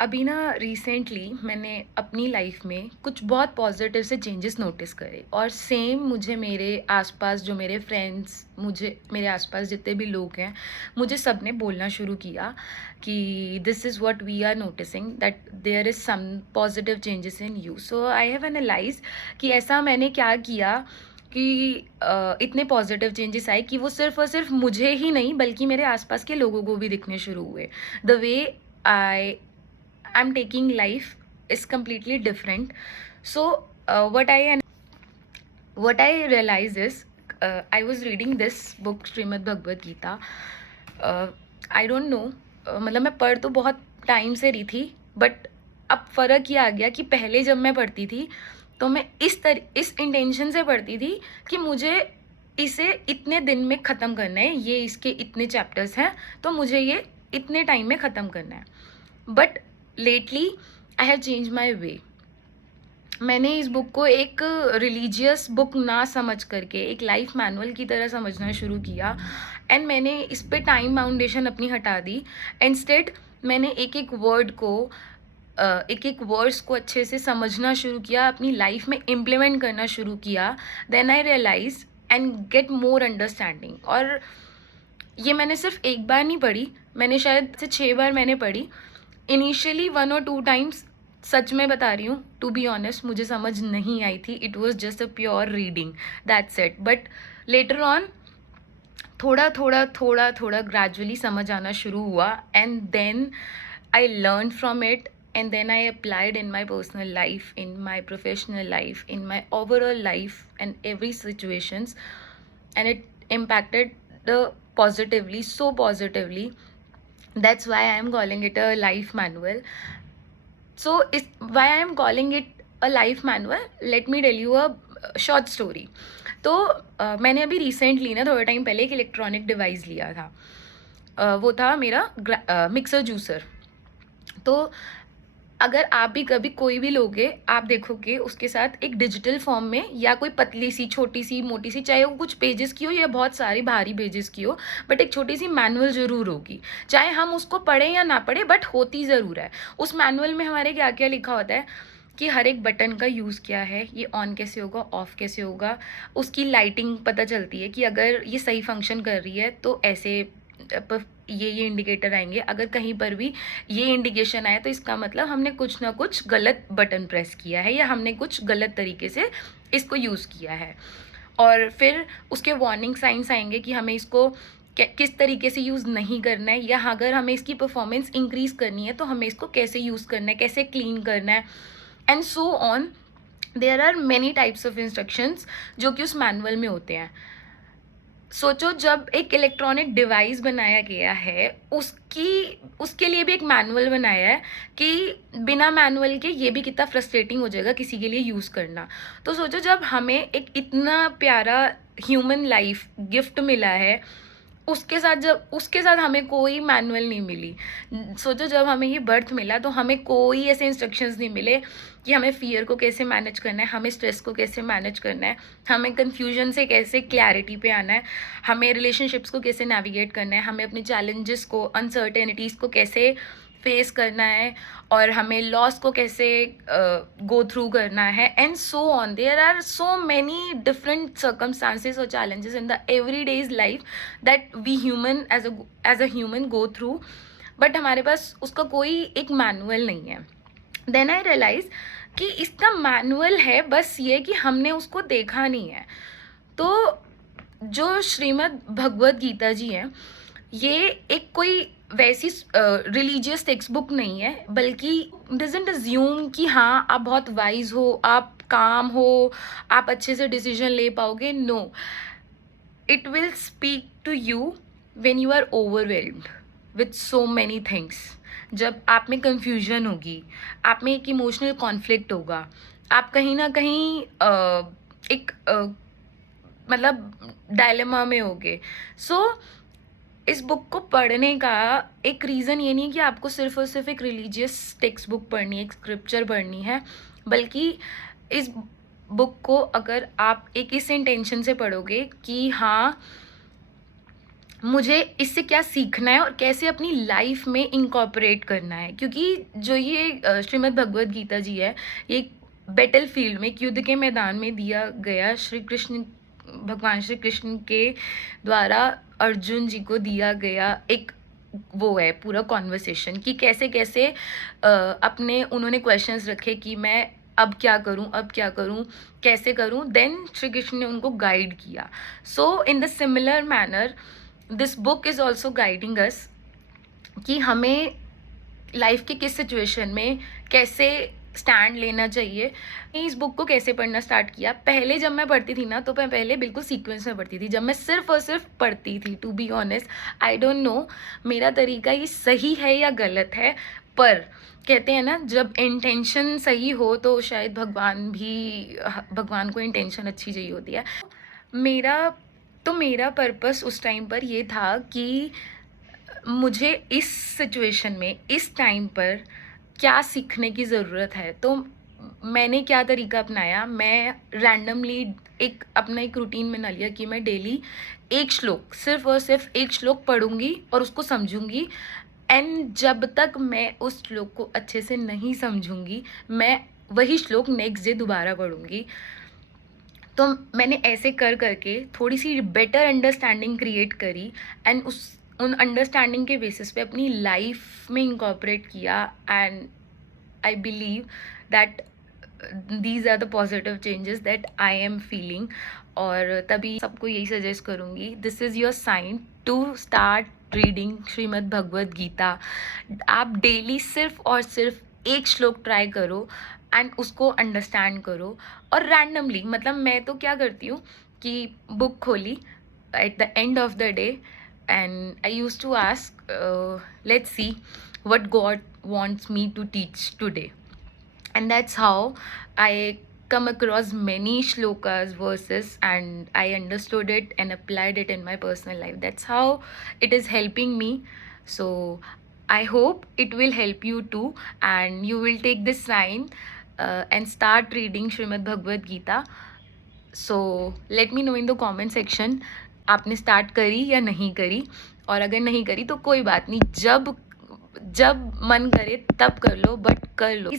अभी ना रिसेंटली मैंने अपनी लाइफ में कुछ बहुत पॉजिटिव से चेंजेस नोटिस करे और सेम मुझे मेरे आसपास जो मेरे फ्रेंड्स मुझे मेरे आसपास जितने भी लोग हैं मुझे सब ने बोलना शुरू किया कि this is what we are noticing that there is some positive changes in you. So I have analyse कि ऐसा मैंने क्या किया कि इतने पॉजिटिव चेंजेस आए कि वो सिर्फ और सिर्फ मुझे ही नहीं बल्कि मेरे आसपास के लोगों को भी दिखने शुरू हुए। The way I I'm taking life is completely different. So what I realize is I was reading this book Shrimad Bhagwat Gita. I don't know, मतलब मैं पढ़ तो बहुत टाइम से रही थी बट अब फ़र्क ये आ गया कि पहले जब मैं पढ़ती थी तो मैं इस इंटेंशन से पढ़ती थी कि मुझे इसे इतने दिन में ख़त्म करना है, ये इसके इतने चैप्टर्स हैं तो मुझे ये इतने टाइम में ख़त्म करना है. But lately I have change my way. मैंने इस बुक को एक रिलीजियस बुक ना समझ करके एक लाइफ मैनुअल की तरह समझना शुरू किया एंड मैंने इस पे टाइम बाउंडेशन अपनी हटा दी. इंस्टेड मैंने एक एक वर्ड्स को अच्छे से समझना शुरू किया, अपनी लाइफ में इम्प्लीमेंट करना शुरू किया. Then I realise and get more understanding. और ये मैंने सिर्फ एक बार नहीं पढ़ी, मैंने शायद से 6 बार मैंने पढ़ी. इनिशियली 1 और 2 टाइम्स सच में बता रही हूँ, टू बी ऑनेस्ट मुझे समझ नहीं आई थी. It was just a pure reading, that's it. But later on थोड़ा ग्रेजुअली समझ आना शुरू हुआ and then I learn from it and then I applied in my personal life, in my professional life, in my overall life and every situations, and it impacted the positively, so positively. That's why I am calling it a life manual. So why I am calling it a life manual, let me tell you a short story. तो मैंने अभी recently ना थोड़ा time पहले एक electronic device लिया था. वो था मेरा मिक्सर जूसर. तो अगर आप भी कभी कोई भी लोगे, आप देखोगे उसके साथ एक डिजिटल फॉर्म में या कोई पतली सी छोटी सी मोटी सी, चाहे वो कुछ पेजेस की हो या बहुत सारी भारी पेजेस की हो, बट एक छोटी सी मैनुअल ज़रूर होगी. चाहे हम उसको पढ़ें या ना पढ़ें बट होती ज़रूर है. उस मैनुअल में हमारे क्या क्या लिखा होता है कि हर एक बटन का यूज़ क्या है, ये ऑन कैसे होगा, ऑफ़ कैसे होगा, उसकी लाइटिंग पता चलती है कि अगर ये सही फंक्शन कर रही है तो ऐसे ये इंडिकेटर आएंगे. अगर कहीं पर भी ये इंडिकेशन आए तो इसका मतलब हमने कुछ ना कुछ गलत बटन प्रेस किया है या हमने कुछ गलत तरीके से इसको यूज़ किया है. और फिर उसके वार्निंग साइंस आएंगे कि हमें इसको किस तरीके से यूज़ नहीं करना है, या अगर हमें इसकी परफॉर्मेंस इंक्रीज़ करनी है तो हमें इसको कैसे यूज़ करना है, कैसे क्लीन करना है, and so on. There are many types of instructions जो कि उस मैनुअल में होते हैं. सोचो जब एक इलेक्ट्रॉनिक डिवाइस बनाया गया है उसके लिए भी एक मैनुअल बनाया है कि बिना मैनुअल के ये भी कितना फ्रस्ट्रेटिंग हो जाएगा किसी के लिए यूज़ करना. तो सोचो जब हमें एक इतना प्यारा ह्यूमन लाइफ गिफ्ट मिला है, उसके साथ हमें कोई मैनुअल नहीं मिली. सोचो जब हमें ये बर्थ मिला तो हमें कोई ऐसे इंस्ट्रक्शंस नहीं मिले कि हमें फियर को कैसे मैनेज करना है, हमें स्ट्रेस को कैसे मैनेज करना है, हमें कन्फ्यूजन से कैसे क्लैरिटी पे आना है, हमें रिलेशनशिप्स को कैसे नेविगेट करना है, हमें अपने चैलेंजेस को, अनसर्टेनिटीज़ को कैसे फेस करना है, और हमें लॉस को कैसे गो थ्रू करना है, and so on. There are so many different circumstances और challenges in the every day's life that we human as a human go through, but हमारे पास उसका कोई एक मैनुअल नहीं है. देन आई रियलाइज कि इसका मैनुअल है, बस ये कि हमने उसको देखा नहीं है. तो जो श्रीमद् भगवत गीता जी हैं, ये एक कोई वैसी रिलीजियस टेक्स्ट बुक नहीं है, बल्कि डजंट अज्यूम कि हाँ आप बहुत वाइज हो, आप काम हो, आप अच्छे से डिसीजन ले पाओगे. No, it will speak to you when you are overwhelmed with so many things. जब आप में कन्फ्यूजन होगी, आप में एक इमोशनल कॉन्फ्लिक्ट होगा, आप कहीं ना कहीं एक मतलब डायलेमा में होगे. सो इस बुक को पढ़ने का एक रीज़न ये नहीं कि आपको सिर्फ और सिर्फ एक रिलीजियस टेक्स्ट बुक पढ़नी है, एक स्क्रिप्चर पढ़नी है, बल्कि इस बुक को अगर आप एक इस इंटेंशन से पढ़ोगे कि हाँ मुझे इससे क्या सीखना है और कैसे अपनी लाइफ में इंकॉर्पोरेट करना है, क्योंकि जो ये श्रीमद् भगवद गीता जी है, ये एक बैटल फील्ड में, एक युद्ध के मैदान में दिया गया श्री कृष्ण, भगवान श्री कृष्ण के द्वारा अर्जुन जी को दिया गया एक वो है पूरा कॉन्वर्सेशन कि कैसे कैसे अपने उन्होंने क्वेश्चंस रखे कि मैं अब क्या करूं, अब क्या करूं, कैसे करूं, देन श्री कृष्ण ने उनको गाइड किया. So in the similar manner this book is also guiding us कि हमें लाइफ के किस सिचुएशन में कैसे स्टैंड लेना चाहिए. मैं इस बुक को कैसे पढ़ना स्टार्ट किया, पहले जब मैं पढ़ती थी ना, तो मैं पहले बिल्कुल सीक्वेंस में पढ़ती थी. जब मैं सिर्फ और सिर्फ पढ़ती थी, to be honest, I don't know मेरा तरीका ये सही है या गलत है, पर कहते हैं ना, जब इंटेंशन सही हो तो शायद भगवान को इंटेंशन अच्छी चाहिए होती है. मेरा पर्पस उस टाइम पर ये था कि मुझे इस सिचुएशन में, इस टाइम पर क्या सीखने की ज़रूरत है. तो मैंने क्या तरीका अपनाया, मैं रैंडमली अपना एक रूटीन बना लिया कि मैं डेली एक श्लोक, सिर्फ और सिर्फ एक श्लोक पढ़ूंगी और उसको समझूंगी. एंड जब तक मैं उस श्लोक को अच्छे से नहीं समझूंगी, मैं वही श्लोक नेक्स्ट डे दोबारा पढ़ूंगी. तो मैंने ऐसे कर करके थोड़ी सी बेटर अंडरस्टैंडिंग क्रिएट करी एंड उन अंडरस्टैंडिंग के बेसिस पे अपनी लाइफ में इंकॉर्पोरेट किया. And I believe that these are the positive changes that I am feeling. और तभी सबको यही सजेस्ट करूँगी, this is your sign to start reading Shrimad Bhagavad Gita. आप डेली सिर्फ और सिर्फ एक श्लोक ट्राई करो एंड उसको अंडरस्टैंड करो. और रैंडमली, मतलब मैं तो क्या करती हूँ कि बुक खोली at the end of the day and I use to ask, let's see what God wants me to teach today. And that's how I come across many shlokas, verses, and I understood it and applied it in my personal life. That's how it is helping me. So I hope it will help you too, and you will take this sign and start reading Srimad Bhagavad Gita. So let me know in the comment section, आपने start करी या नहीं करी. और अगर नहीं करी तो कोई बात नहीं, जब मन करे तब कर लो, बट कर लो.